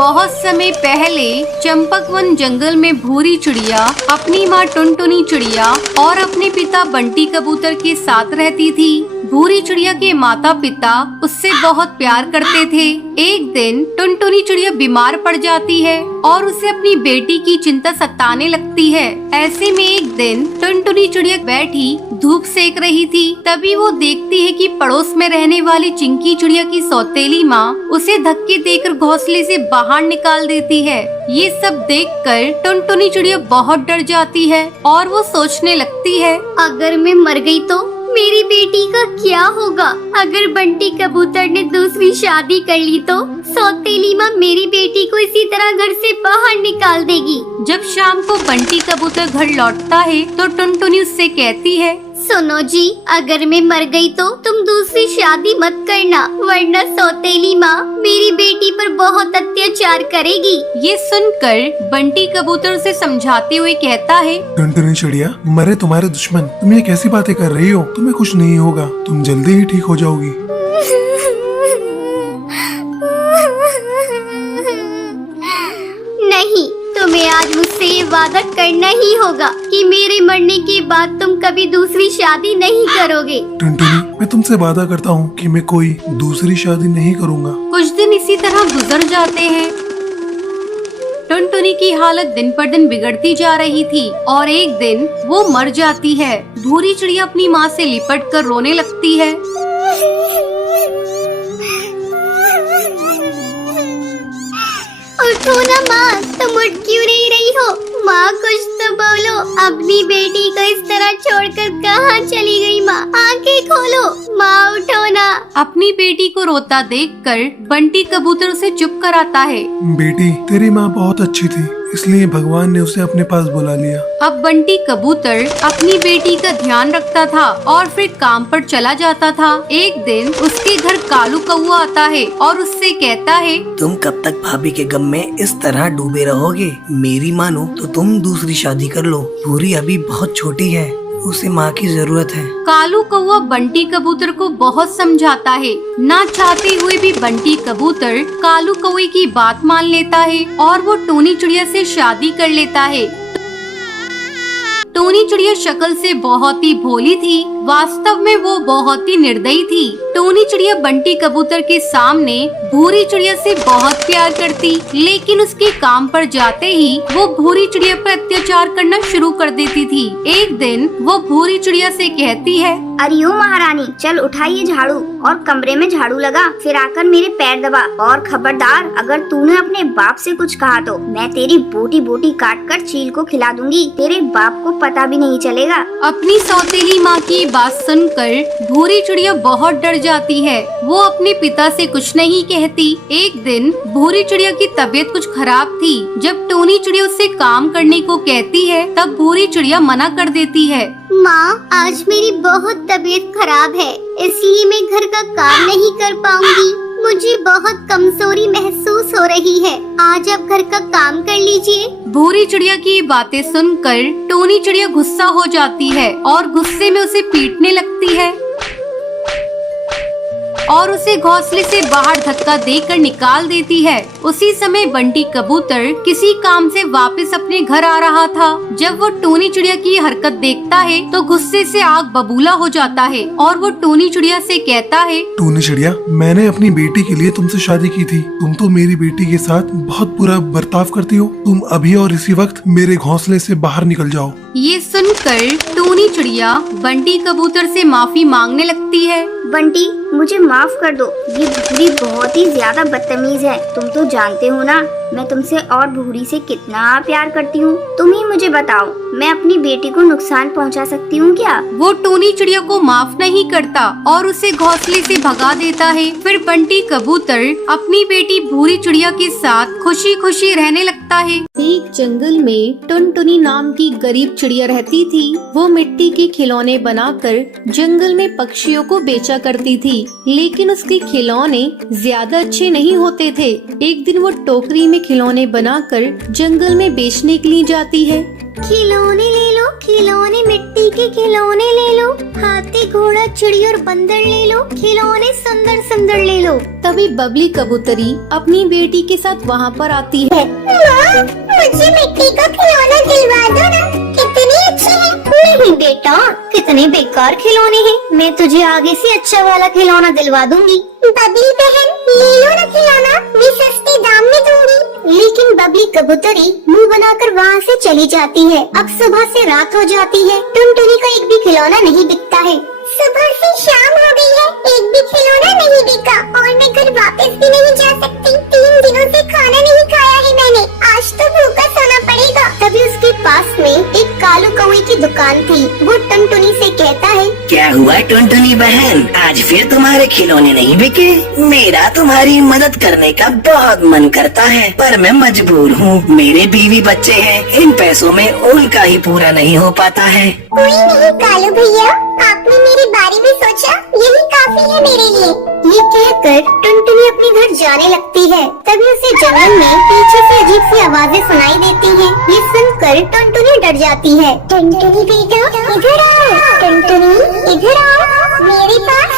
बहुत समय पहले चंपकवन जंगल में भूरी चिड़िया अपनी माँ टुनटुनी चिड़िया और अपने पिता बंटी कबूतर के साथ रहती थी। भूरी चिड़िया के माता पिता उससे बहुत प्यार करते थे। एक दिन टुनटुनी चिड़िया बीमार पड़ जाती है और उसे अपनी बेटी की चिंता सताने लगती है। ऐसे में एक दिन टुनटुनी चिड़िया बैठी धूप सेक रही थी। तभी वो देखती है कि पड़ोस में रहने वाली चिंकी चिड़िया की सौतेली माँ उसे धक्के देकर घोंसले से बाहर निकाल देती है। ये सब देखकर टुनटुनी चिड़िया बहुत डर जाती है और वो सोचने लगती है, अगर मैं मर गई तो मेरी बेटी का क्या होगा? अगर बंटी कबूतर ने दूसरी शादी कर ली तो सौतेली माँ मेरी बेटी को इसी तरह घर से बाहर निकाल देगी। जब शाम को बंटी कबूतर घर लौटता है तो टुनटुनी उससे कहती है, सुनो जी, अगर मैं मर गई तो तुम दूसरी शादी मत करना, वरना सौतेली माँ मेरी बेटी पर बहुत अत्याचार करेगी। ये सुनकर बंटी कबूतर उसे समझाते हुए कहता है, टुनटुनी चिड़िया, मरे तुम्हारे दुश्मन, तुम ये कैसी बातें कर रही हो? तुम्हें कुछ नहीं होगा, तुम जल्दी ही ठीक हो जाओगी। नहीं, तुम्हें आज मुझसे ये वादा करना ही होगा कि मेरे मरने के बाद तुम कभी दूसरी शादी नहीं करोगे। टुनटुनी, मैं तुमसे वादा करता हूँ कि मैं कोई दूसरी शादी नहीं करूँगा। कुछ दिन इसी तरह गुजर जाते हैं। टुनटुनी की हालत दिन पर दिन बिगड़ती जा रही थी और एक दिन वो मर जाती है। भूरी चिड़िया अपनी माँ से लिपट कर रोने लगती है। उठो ना माँ, तुम उठ क्यों नहीं रही हो? माँ कुछ तो बोलो, अपनी बेटी को इस तरह छोड़कर कहाँ चली गई? माँ आंखें खोलो, माँ उठो ना। अपनी बेटी को रोता देखकर बंटी कबूतर उसे चुप कराता है। बेटी, तेरी माँ बहुत अच्छी थी, इसलिए भगवान ने उसे अपने पास बुला लिया। अब बंटी कबूतर अपनी बेटी का ध्यान रखता था और फिर काम पर चला जाता था। एक दिन उसके घर कालू कौआ आता है और उससे कहता है, तुम कब तक भाभी के गम में इस तरह डूबे रहोगे? मेरी मानो तो तुम दूसरी शादी कर लो। भूरी अभी बहुत छोटी है, उसे माँ की जरूरत है। कालू कौआ बंटी कबूतर को बहुत समझाता है। ना चाहते हुए भी बंटी कबूतर कालू कौए की बात मान लेता है और वो टोनी चिड़िया से शादी कर लेता है। टोनी चिड़िया शक्ल से बहुत ही भोली थी, वास्तव में वो बहुत ही निर्दयी थी। टोनी चिड़िया बंटी कबूतर के सामने भूरी चिड़िया से बहुत प्यार करती, लेकिन उसके काम पर जाते ही वो भूरी चिड़िया पर अत्याचार करना शुरू कर देती थी। एक दिन वो भूरी चिड़िया से कहती है, अरे ओ महारानी, चल उठाइए झाड़ू और कमरे में झाड़ू लगा, फिर आकर मेरे पैर दबा। और खबरदार, अगर तूने अपने बाप से कुछ कहा तो मैं तेरी बोटी बोटी काट कर चील को खिला दूंगी। तेरे बाप को पता भी नहीं चलेगा। अपनी सौतेली माँ की बात सुनकर भूरी चिड़िया बहुत डर जाती है। वो अपने पिता से कुछ नहीं कहती। एक दिन भूरी चिड़िया की तबीयत कुछ खराब थी। जब टोनी चिड़िया उससे काम करने को कहती है तब भूरी चिड़िया मना कर देती है। माँ, आज मेरी बहुत तबीयत खराब है, इसलिए मैं घर का काम नहीं कर पाऊंगी। मुझे बहुत कमजोरी महसूस हो रही है, आज आप घर का काम कर लीजिए। भूरी चिड़िया की बातें सुनकर टोनी चिड़िया गुस्सा हो जाती है और गुस्से में उसे पीटने लगती है और उसे घोंसले से बाहर धक्का देकर निकाल देती है। उसी समय बंटी कबूतर किसी काम से वापस अपने घर आ रहा था। जब वो टोनी चिड़िया की हरकत देखता है तो गुस्से से आग बबूला हो जाता है और वो टोनी चिड़िया से कहता है, टोनी चिड़िया, मैंने अपनी बेटी के लिए तुमसे शादी की थी। तुम तो मेरी बेटी के साथ बहुत बुरा बर्ताव करती हो। तुम अभी और इसी वक्त मेरे घोंसले से बाहर निकल जाओ। ये सुनकर टोनी चिड़िया बंटी कबूतर से माफी मांगने लगती है। बंटी, मुझे माफ कर दो, ये भूरी बहुत ही ज्यादा बदतमीज है। तुम तो जानते हो ना, मैं तुमसे और भूरी से कितना प्यार करती हूँ। तुम ही मुझे बताओ, मैं अपनी बेटी को नुकसान पहुँचा सकती हूँ क्या? वो टोनी चिड़िया को माफ नहीं करता और उसे घोंसले से भगा देता है। फिर बंटी कबूतर अपनी बेटी भूरी चिड़िया के साथ खुशी खुशी रहने लगता है। एक जंगल में टुनटुनी नाम की गरीब चिड़िया रहती थी। वो मिट्टी के खिलौने बनाकर जंगल में पक्षियों को बेचा करती थी, लेकिन उसके खिलौने ज्यादा अच्छे नहीं होते थे। एक दिन वो टोकरी में खिलौने बनाकर जंगल में बेचने के लिए जाती है। खिलौने ले लो, खिलौने मिट्टी के खिलौने ले लो, हाथी घोड़ा चिड़ी और बंदर ले लो, खिलौने सुंदर सुंदर ले लो। तभी बबली कबूतरी अपनी बेटी के साथ वहाँ पर आती है। माँ, मुझे मिट्टी का खिलौना दिलवा दो ना, कितनी अच्छी है। नहीं बेटा, कितने बेकार खिलौने हैं, मैं तुझे आगे से अच्छा वाला खिलौना दिलवा दूंगी। बबली बहन, ले लो ना खिलौना, मैं सस्ते दाम में दूंगी। लेकिन बबली कबूतरी मुंह बनाकर वहाँ से चली जाती है। अब सुबह से रात हो जाती है, टुनटुनी का एक भी खिलौना नहीं बिकता है। सुबह से शाम हो गई है, एक भी खिलौना नहीं बिका और मैं घर वापस भी नहीं जा सकती। 3 दिनों से खाना नहीं खाया है मैंने, आज तो भूखा सोना पड़ेगा। तभी उसके पास में एक कालू कौवे की दुकान थी। वो टुनटुनी से कहता है, क्या हुआ टुनटुनी बहन, आज फिर तुम्हारे खिलौने नहीं बिके? मेरा तुम्हारी मदद करने का बहुत मन करता है, पर मैं मजबूर हूँ। मेरे बीवी बच्चे हैं, इन पैसों में उनका ही पूरा नहीं हो पाता है। कोई नहीं कालू भैया, आपने मेरे बारे में सोचा, यही काफी है मेरे लिए। ये कहकर टुनटुनी अपने घर जाने लगती है। तभी उसे जंगल में पीछे से अजीब सी आवाजें सुनाई देती हैं। ये सुनकर टुनटुनी डर जाती है। टुनटुनी बेटा, इधर आओ। टुनटुनी, इधर आओ मेरे पास।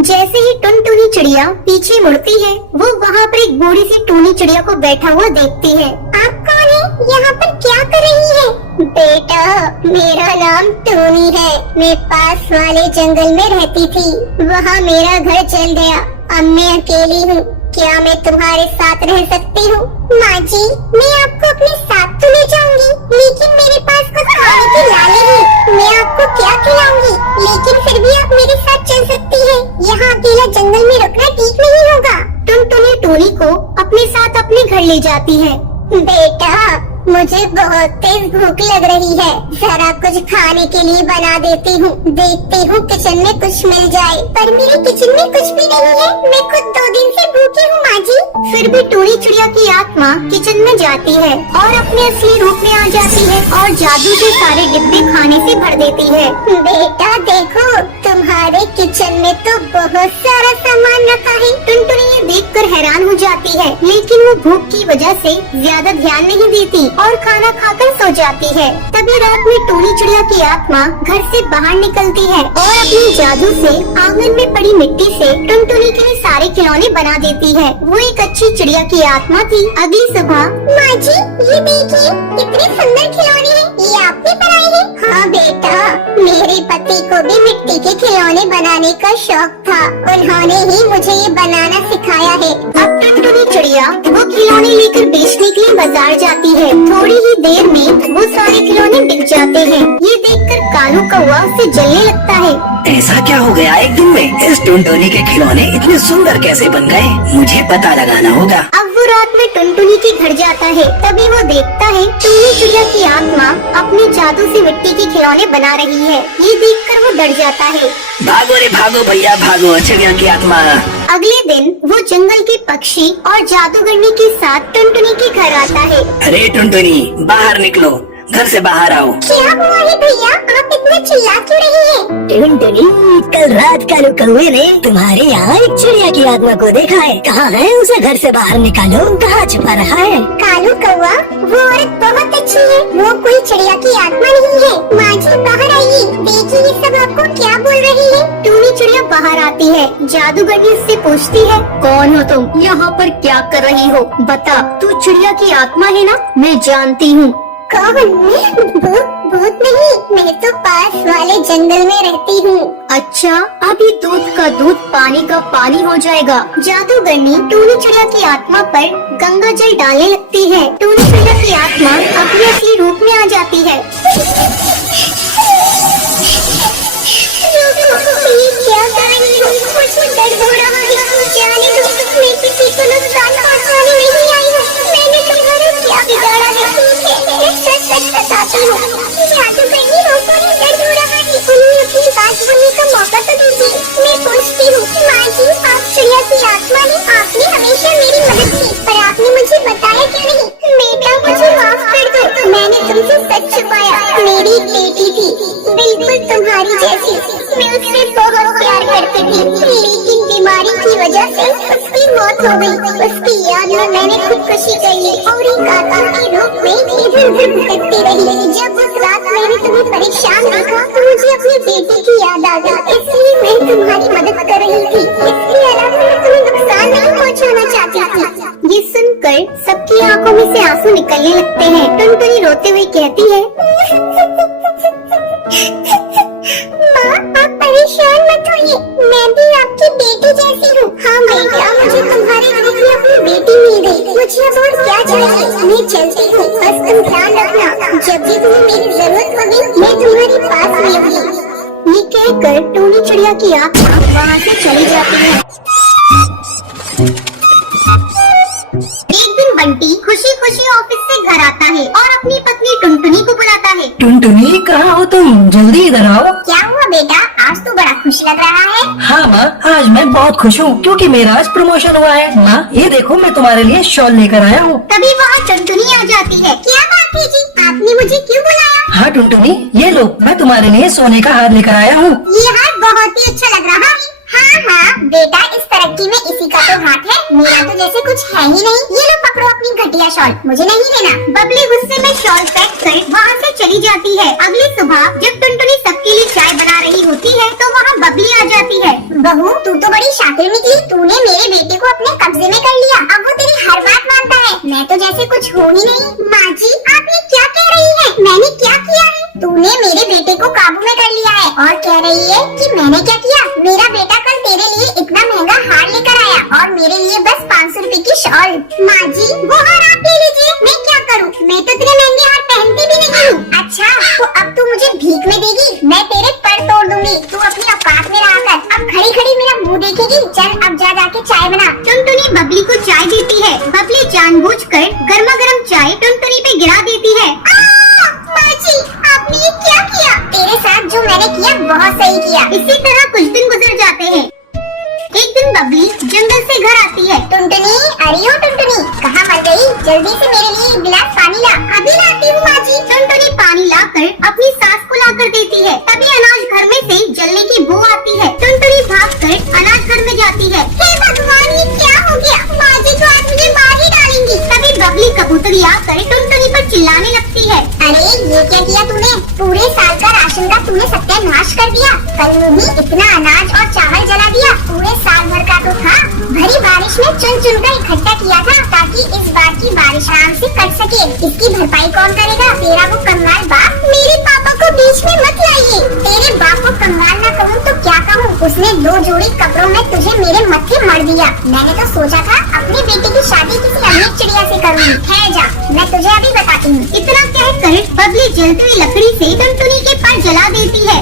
जैसे ही टुनटुनी चिड़िया पीछे मुड़ती है, वो वहाँ पर एक बूढ़ी सी टूनी चिड़िया को बैठा हुआ देखती है। आप कौन है? यहाँ पर क्या कर रही है? बेटा, मेरा नाम टूनी है, मैं पास वाले जंगल में रहती थी, वहाँ मेरा घर जल गया, अब मैं अकेली हूँ, क्या मैं तुम्हारे साथ रह सकती हूँ? माँ जी, मैं आपको अपने साथ तो ले जाऊंगी, लेकिन मेरे पास कुछ खाने के लाले हैं, मैं आपको क्या खिलाऊंगी, लेकिन फिर भी आप मेरे साथ चल सकती हैं। यहाँ अकेला जंगल में रुकना ठीक नहीं होगा। टुनटुनी टूनी को अपने साथ अपने घर ले जाती है। बेटा, मुझे बहुत तेज भूख लग रही है, जरा कुछ खाने के लिए बना देती हूँ, देखती हूँ किचन में कुछ मिल जाए। पर मेरे किचन में कुछ भी नहीं है, मैं खुद 2 दिन से भूखी हूँ माँ जी। फिर भी टूनी चिड़िया की आत्मा किचन में जाती है और अपने असली रूप में आ जाती है और जादू से सारे डिब्बे खाने से भर देती है। बेटा देखो, तुम्हारे किचन में तो बहुत सारा सामान रखा है। टुनटुनी ये देखकर हैरान हो जाती है, लेकिन वो भूख की वजह से ज्यादा ध्यान नहीं देती और खाना खाकर सो जाती है। तभी रात में टूनी चिड़िया की आत्मा घर से बाहर निकलती है और अपने जादू से आंगन में पड़ी मिट्टी से टुनटुनी के लिए सारे खिलौने बना देती है। वो एक अच्छी चिड़िया की आत्मा थी। अगली सुबह, माँ जी ये देखिए कितने सुंदर खिलौने हैं, ये आपने बनाए हैं? हाँ बेटा, मेरे पति को भी मिट्टी के खिलौने बनाने का शौक था, उन्होंने ही मुझे ये बनाना सिखाया है। अब टुनटुनी चिड़िया वो खिलौने लेकर बेचने के लिए बाजार जाती है। थोड़ी ही देर में वो सारे खिलौने बिक जाते हैं। ये देखकर कालू कौवा उससे जलने लगता है। ऐसा क्या हो गया एक दिन में, इस टुनटुनी के खिलौने इतने सुंदर कैसे बन गए? मुझे पता लगाना होगा। अब वो रात में टुनटुनी के घर जाता है। तभी वो देखता है टूनी चिड़िया की आत्मा अपने जादू से मिट्टी के खिलौने बना रही है। ये देखकर वो डर जाता है। भागो रे भागो भैया भागो, चिड़िया की आत्मा। अगले दिन वो जंगल के पक्षी और जादूगरनी के साथ टुनटुनी के घर आता है। अरे टुनटुनी, बाहर निकलो, घर से बाहर आओ। क्या हुआ है भैया, आप इतना चिल्ला क्यों रही हैं? टुनटुनी, कल रात कालू कौवे ने तुम्हारे यहाँ एक चिड़िया की आत्मा को देखा है। कहाँ है? उसे घर से बाहर निकालो, कहाँ छुपा रहा है? कालू कौवा, वो औरत बहुत अच्छी है, वो कोई चिड़िया की आत्मा नहीं है। माँ जी बाहर आइए, देखिए ये सब आपको क्या बोल रही है। टूनी चिड़िया बाहर आती है। जादूगरनी उससे पूछती है, कौन हो तुम, यहाँ पर क्या कर रही हो? बता, तू चिड़िया की आत्मा है ना? मैं जानती हूँ। कौन? भूत नहीं, मैं तो पास वाले जंगल में रहती हूँ। अच्छा, अभी दूध का दूध पानी का पानी हो जाएगा। जादूगरनी टूनी चिड़िया की आत्मा पर गंगा जल डालने लगती है। टूनी चिड़िया की आत्मा अपने असली रूप में आ जाती है। क्या कर रही हो? मुझे दर्द हो रहा है, जाने दो, मैं किसी को नुकसान पहुंचाने नहीं आई हूँ। मैंने तुम्हारा क्या बिगाड़ा है? मैं सच सच बताती हूँ। जादूगरनी रोको, नहीं दर्द हो रहा है, उन्हें अपनी बात सुनने का मौका तो दीजिए। मैं पूछती हूँ, माँ जी आप चिड़िया की आत्मा ने, आपने हमेशा मेरी मदद की, पर आपने मुझे बताया क्यों नहीं? बेटा मुझे माफ कर दो, मैंने तुमसे सच छुपाया। मेरी एक बेटी थी, बिल्कुल तुम्हारी जैसी, मैं उससे बहुत प्यार करती थी, लेकिन बीमारी की वजह से उसकी मौत मौत हो गई। उसकी याद में मैंने खुदकुशी कर ली और एक कातिल के रूप में इधर उधर भटकती रही। जब उस रात मैंने तुम्हें परेशान देखा तो मुझे अपनी बेटी की याद आ गई, इसलिए मैं तुम्हारी मदद कर रही थी। इसके अलावा मैं तुम्हें नुकसान नहीं पहुंचाना चाहती थी। ये सुनकर सबकी आंखों में से आंसू निकलने लगते हैं। टुनटुनी रोते हुए कहती है, माँ आप परेशान मत होइए, मैं भी आपकी बेटी जैसी हूँ। हाँ बेटा, मुझे तुम्हारे रूप में अपनी बेटी मिल गई। मुझे अब और क्या चाहिए, मैं चलती हूँ, बस तुम ध्यान रखना। जब भी तुम्हें मेरी जरूरत होगी मैं तुम्हारे पास मिलूंगी। ये कहकर टूनी चिड़िया की आत्मा वहाँ से चली जाती है। एक दिन बंटी खुशी खुशी ऑफिस से घर आता है और अपनी पत्नी टुनटुनी को बुलाता है। टुनटुनी कहाँ हो तुम? जल्दी इधर आओ। क्या हुआ बेटा, आज तो बड़ा खुश लग रहा है। हाँ माँ, आज मैं बहुत खुश हूँ क्योंकि मेरा आज प्रमोशन हुआ है। माँ ये देखो मैं तुम्हारे लिए शॉल लेकर आया हूँ। तभी वहाँ टुनटुनी आ जाती है। क्या बात है जी, आपने मुझे क्यों बुलाया? हाँ टुनटुनी, ये लो मैं तुम्हारे लिए सोने का हार लेकर आया हूँ। ये हाथ बहुत ही अच्छा लग रहा है। हाँ हाँ बेटा, इस तरक्की में इसी का तो हाथ है, मेरा तो जैसे कुछ है ही नहीं। ये लो पकड़ो अपनी घटिया शॉल, मुझे नहीं लेना। बबली गुस्से में शॉल पैक कर वहाँ से चली जाती है। अगली सुबह जब टुनटुनी सबके लिए चाय बना रही होती है तो वहाँ बबली आ जाती है। बहू तू तो बड़ी शातिर निकली, तूने मेरे बेटे को अपने कब्जे में कर लिया। अब वो तेरी हर बात मानता है, मैं तो जैसे कुछ हो ही नहीं। माँ जी आप ये क्या कह रही है, मैंने क्या किया है? तूने मेरे बेटे को काबू में कर लिया है और कह रही है कि मैंने क्या किया। मेरा बेटा कल तेरे लिए इतना महंगा हार लेकर आया और मेरे लिए बस 500 रुपए की शॉल। माँ जी वो हार आप ले लीजिए, मैं क्या करूँ, मैं तो इतने महंगे हार पहनती भी नहीं हूँ। अच्छा तो अब तू मुझे भीख में देगी, मैं तेरे पैर तोड़ दूंगी। तू अपनी औकात में रहा कर, अब खड़ी खड़ी मेरा मुँह देखेगी। चल अब जा जाके चाय बना। टुनटुनी बबली को चाय देती है। बबली जानबूझकर गर्मा गर्म चाय टुनटुनी पे गिरा देती है। माँ जी आपने ये क्या किया? तेरे साथ जो मैंने किया बहुत सही किया। इसी तरह कुछ दिन गुजर जाते हैं। एक दिन बबली जंगल से घर आती है। टुनटुनी, अरे ओ टुनटुनी, कहाँ मर गई? जल्दी से मेरे लिए एक गिलास पानी ला। अभी लाती हूँ माँ जी। टुनटुनी पानी लाकर अपनी सास को लाकर देती है। तभी अनाज घर में से जलने की बू आती है। टुनटुनी भागकर अनाज घर में जाती है। हे भगवान ये क्या हो गया? माँ जी तो आज मुझे मार ही डालेंगी। तभी बबली कबूतरी आकर टुनटुनी पर चिल्लाने लगती है। अरे ये क्या किया तूने? पूरे साल का राशन का तूने सत्यानाश कर दिया। कल मुझे इतना अनाज और चावल जला दिया, पूरे साल भर का तो था। भरी बारिश में चुन चुन कर इकट्ठा किया था ताकि इस बार की बारिश आराम से कट सके। इसकी भरपाई कौन करेगा? तेरा वो कंगाल बाप। मेरे पापा को बीच में मत लाइए। तेरे बाप को कंगाल न कहूँ तो क्या कहूँ? उसने 2 जोड़ी कपड़ों में तुझे मेरे मत्थे मर दिया। मैंने तो सोचा था अपनी बेटी की शादी किसी अमीर चिड़िया से करूँगी। है जा, मैं तुझे अभी बताती हूँ। इतना कहकर बबली जलती हुई लकड़ी से टुनटुनी के पर जला देती है।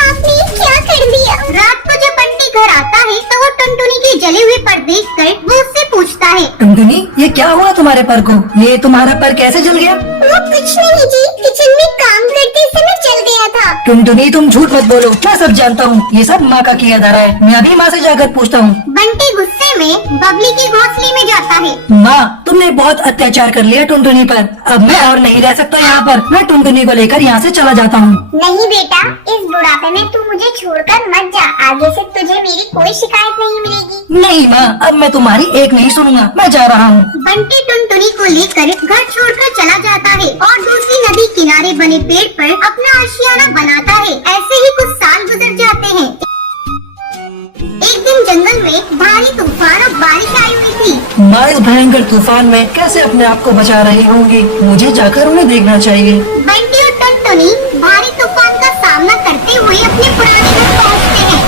आपने क्या कर दिया? रात को जब बंटी घर आता है तो वो टुनटुनी के जले हुए पर देखकर वो उससे पूछता है। टुनटुनी ये क्या हुआ तुम्हारे पर को? ये तुम्हारा पर कैसे जल गया? वो कुछ नहीं जी, किचन में काम करते समय जल गया था। टुनटुनी तुम झूठ मत बोलो, मैं सब जानता हूँ। ये सब माँ का किया जा रहा है। मैं अभी माँ से जाकर पूछता हूँ। बंटी गुस्से में बबली के घोंसले में जाता है। माँ तुमने बहुत अत्याचार कर लिया टुनटुनी पर। अब मैं और नहीं रह सकता यहाँ पर। मैं टुनटुनी को लेकर यहाँ से चला जाता हूँ। नहीं बेटा, इस बुढ़ापे में तू मुझे छोड़कर मत जा। आगे से तुझे मेरी कोई शिकायत नहीं मिलेगी। नहीं माँ, अब मैं तुम्हारी एक नहीं सुनूंगा। मैं जा रहा हूँ। बंटी टुनटुनी को लेकर घर छोड़कर चला जाता है और दूसरी नदी किनारे बने पेड़ पर अपना आशियाना बनाता है। ऐसे ही कुछ साल गुजर जाते हैं। एक दिन जंगल में भारी तूफान और बारिश आई हुई थी। माँ इस भयंकर तूफान में कैसे अपने आप को बचा रही होंगी? मुझे जाकर उन्हें देखना चाहिए। बंटी और टुनटुनी भारी तूफान का सामना करते हुए अपने पुराने घर पहुँचते हैं।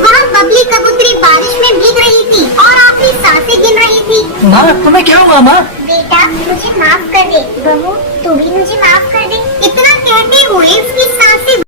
वहाँ बबली कबूतरी बारिश में भीग रही थी और आखिरी सांसें गिन रही थी। माँ तुम्हें क्या हुआ? माँ बेटा मुझे माफ कर दे। बहू तू भी मुझे माफ